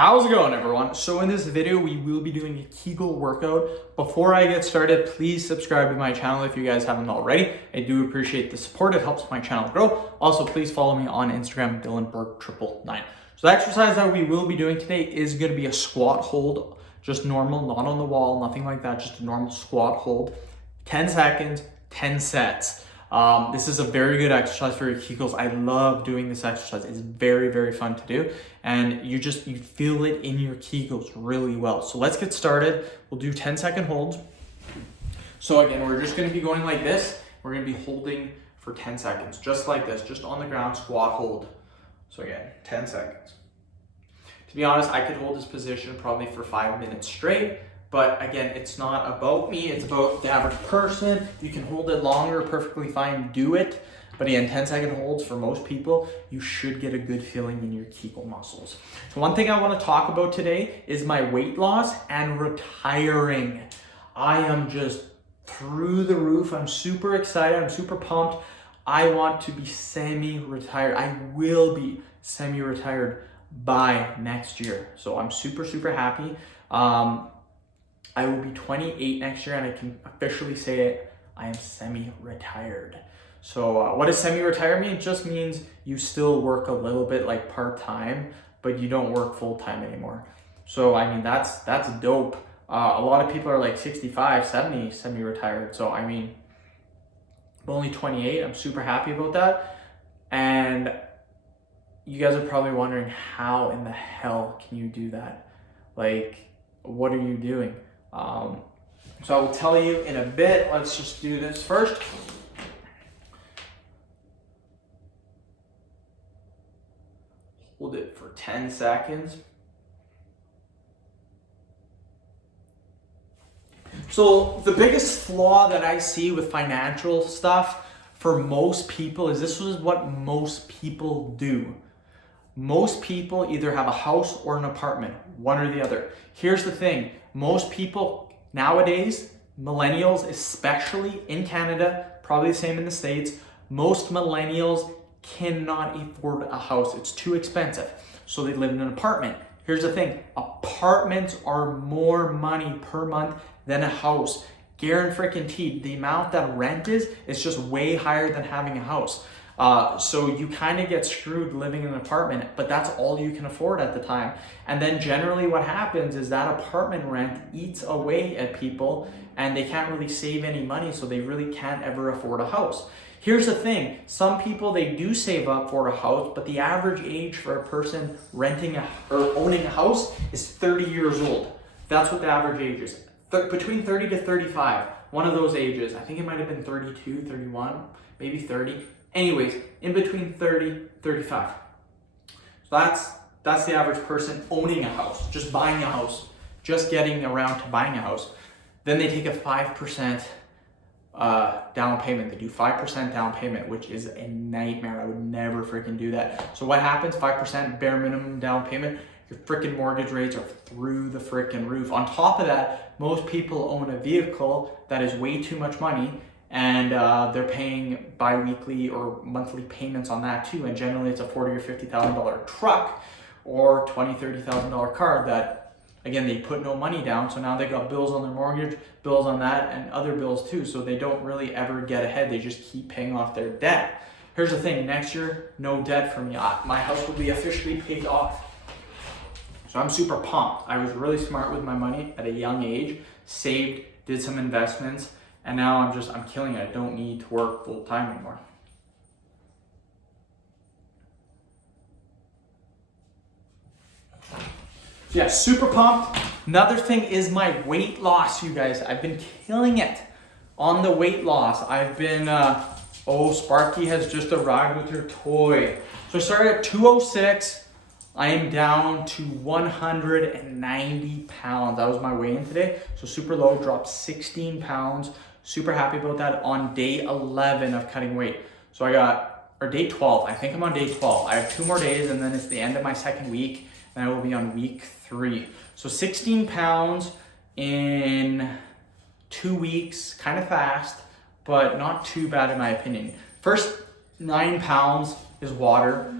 How's it going, everyone? So in this video, we will be doing a Kegel workout. Before I get started, please subscribe to my channel if you guys haven't already. I do appreciate the support. It helps my channel grow. Also, please follow me on Instagram, DylanBurke999. So the exercise that we will be doing today is going to be a squat hold, just normal, not on the wall, nothing like that, just a normal squat hold. 10 seconds, 10 sets. This is a very good exercise for your Kegels. I love doing this exercise. It's very, very fun to do. And you feel it in your Kegels really well. So let's get started. We'll do 10-second holds. So again, we're just gonna be going like this. We're gonna be holding for 10 seconds, just like this, just on the ground, squat hold. So again, 10 seconds. To be honest, I could hold this position probably for 5 minutes straight. But again, it's not about me, it's about the average person. You can hold it longer, perfectly fine, do it. But again, 10-second holds for most people, you should get a good feeling in your Kegel muscles. So one thing I want to talk about today is my weight loss and retiring. I am just through the roof. I'm super excited, I'm super pumped. I want to be semi-retired. I will be semi-retired by next year. So I'm super, super happy. I will be 28 next year, and I can officially say it, I am semi-retired. So what does semi-retire mean? It just means you still work a little bit like part-time, but you don't work full-time anymore. So I mean, that's dope. A lot of people are like 65, 70, semi-retired. So I mean, I'm only 28, I'm super happy about that. And you guys are probably wondering, how in the hell can you do that? Like, what are you doing? So I will tell you in a bit. Let's just do this first. Hold it for 10 seconds. So the biggest flaw that I see with financial stuff for most people is this is what most people do. Most people either have a house or an apartment, one or the other. Here's the thing, most people nowadays, millennials, especially in Canada, probably the same in the States, most millennials cannot afford a house. It's too expensive. So they live in an apartment. Here's the thing, apartments are more money per month than a house. Guaranteed, the amount that rent is just way higher than having a house. So you kind of get screwed living in an apartment, but that's all you can afford at the time. And then generally what happens is that apartment rent eats away at people and they can't really save any money, so they really can't ever afford a house. Here's the thing, some people, they do save up for a house, but the average age for a person renting or owning a house is 30 years old. That's what the average age is. Between 30 to 35, one of those ages. I think it might have been 32, 31, maybe 30. Anyways, in between 30, 35. So that's the average person owning a house, just buying a house, just getting around to buying a house. Then they take a 5% down payment. They do 5% down payment, which is a nightmare. I would never freaking do that. So what happens? 5% bare minimum down payment. Your freaking mortgage rates are through the freaking roof. On top of that, most people own a vehicle that is way too much money, and they're paying bi-weekly or monthly payments on that too. And generally it's a $40,000 or $50,000 truck or $20,000, $30,000 car that, again, they put no money down. So now they got bills on their mortgage, bills on that, and other bills too. So they don't really ever get ahead. They just keep paying off their debt. Here's the thing, next year, no debt for me. My house will be officially paid off. So I'm super pumped. I was really smart with my money at a young age, saved, did some investments, and now I'm killing it. I don't need to work full time anymore. So yeah, super pumped. Another thing is my weight loss, you guys. I've been killing it on the weight loss. I've been, Sparky has just arrived with her toy. So I started at 206. I am down to 190 pounds. That was my weigh-in today. So super low, dropped 16 pounds. Super happy about that on day 11 of cutting weight. So or day 12. I think I'm on day 12. I have 2 more days and then it's the end of my second week and I will be on week 3. So 16 pounds in 2 weeks, kind of fast, but not too bad in my opinion. First 9 pounds is water.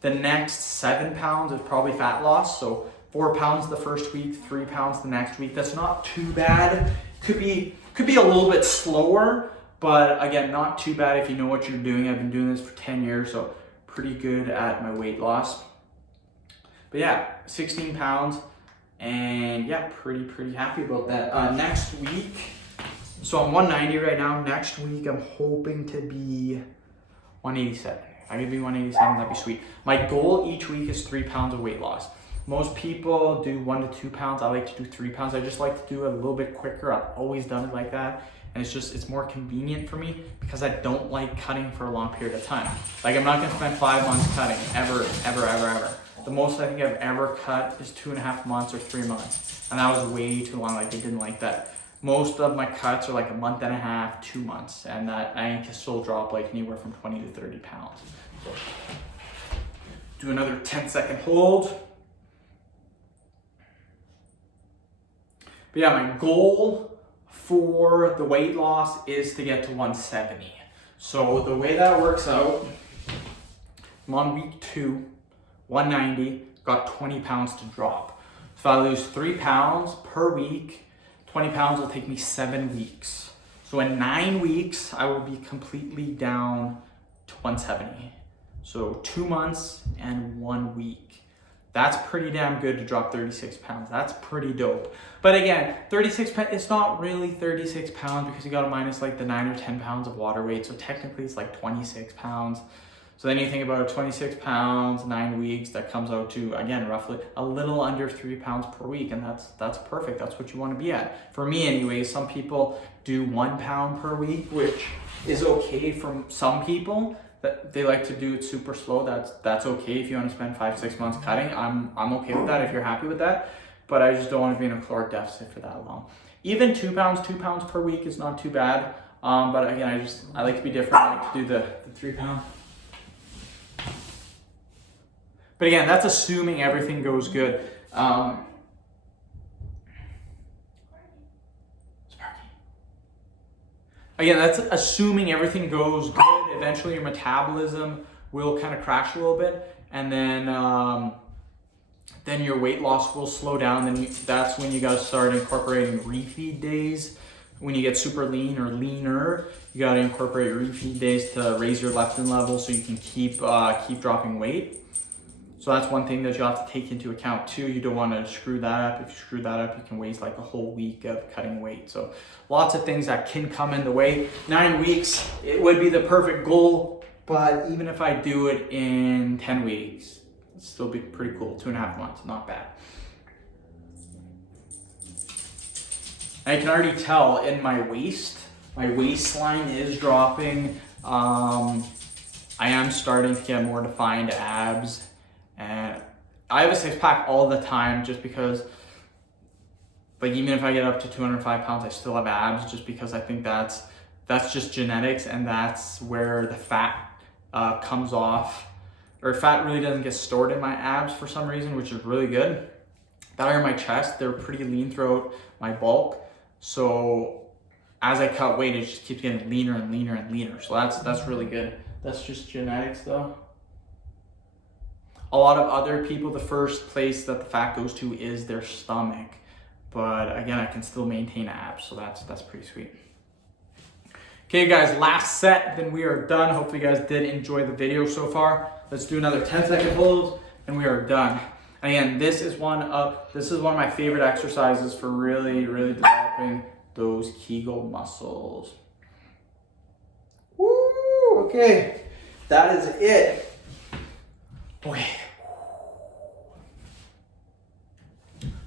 The next 7 pounds is probably fat loss. So 4 pounds the first week, 3 pounds the next week. That's not too bad. Could be a little bit slower, but again, not too bad if you know what you're doing. I've been doing this for 10 years, so pretty good at my weight loss. But yeah, 16 pounds, and yeah, pretty happy about that. Next week, so I'm 190 right now. Next week, I'm hoping to be 187. If I could be 187, that'd be sweet. My goal each week is 3 pounds of weight loss. Most people do 1 to 2 pounds. I like to do 3 pounds. I just like to do it a little bit quicker. I've always done it like that. And it's more convenient for me because I don't like cutting for a long period of time. Like, I'm not gonna spend 5 months cutting, ever. The most I think I've ever cut is 2.5 months or 3 months. And that was way too long. Like, I didn't like that. Most of my cuts are like 1.5 months, 2 months. And that I can still drop like anywhere from 20 to 30 pounds. So, do another 10-second hold. But yeah, my goal for the weight loss is to get to 170. So the way that works out, I'm on week 2, 190, got 20 pounds to drop. So if I lose 3 pounds per week, 20 pounds will take me 7 weeks. So in 9 weeks, I will be completely down to 170. So 2 months and 1 week. That's pretty damn good to drop 36 pounds. That's pretty dope. But again, 36 pounds, it's not really 36 pounds because you gotta minus like the 9 or 10 pounds of water weight. So technically it's like 26 pounds. So then you think about 26 pounds, 9 weeks, that comes out to, again, roughly a little under 3 pounds per week. And that's perfect. That's what you wanna be at. For me anyways, some people do 1 pound per week, which is okay for some people. They like to do it super slow. That's okay if you want to spend 5-6 months cutting. I'm okay with that if you're happy with that, but I just don't want to be in a caloric deficit for that long. Even 2 pounds per week is not too bad. But again, I like to be different. I like to do the 3 pound. But again, that's assuming everything goes good. Again, that's assuming everything goes good. Eventually your metabolism will kind of crash a little bit, and then your weight loss will slow down. Then that's when you gotta start incorporating refeed days. When you get super lean or leaner, you gotta incorporate refeed days to raise your leptin level so you can keep dropping weight. So that's one thing that you have to take into account too. You don't want to screw that up. If you screw that up, you can waste like a whole week of cutting weight. So lots of things that can come in the way. 9 weeks, it would be the perfect goal, but even if I do it in 10 weeks, it'll still be pretty cool. 2.5 months, not bad. I can already tell in my waistline is dropping. I am starting to get more defined abs. And I have a 6-pack all the time just because, like, even if I get up to 205 pounds, I still have abs just because I think that's just genetics, and that's where the fat comes off, or fat really doesn't get stored in my abs for some reason, which is really good. That are in my chest, they're pretty lean throughout my bulk. So as I cut weight, it just keeps getting leaner and leaner and leaner. So that's really good. That's just genetics though. A lot of other people, the first place that the fat goes to is their stomach. But again, I can still maintain abs, so that's pretty sweet. Okay guys, last set, then we are done. Hopefully you guys did enjoy the video so far. Let's do another 10-second hold, and we are done. And again, this is one of my favorite exercises for really developing those kegel muscles. Woo! Okay, that is it. Okay.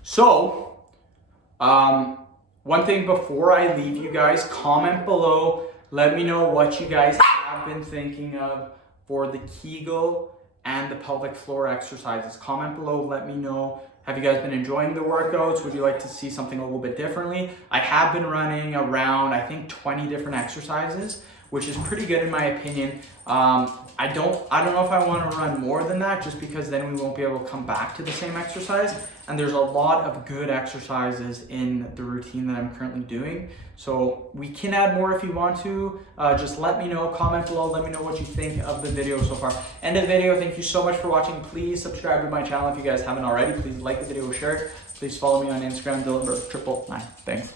So, one thing before I leave you guys, comment below. Let me know what you guys have been thinking of for the Kegel and the pelvic floor exercises. Comment below, let me know. Have you guys been enjoying the workouts? Would you like to see something a little bit differently? I have been running around, I think, 20 different exercises, which is pretty good in my opinion. I don't know if I want to run more than that, just because then we won't be able to come back to the same exercise. And there's a lot of good exercises in the routine that I'm currently doing. So we can add more if you want to. Just let me know, comment below, let me know what you think of the video so far. End of the video, thank you so much for watching. Please subscribe to my channel if you guys haven't already. Please like the video, share it. Please follow me on Instagram, Dylan999. Thanks.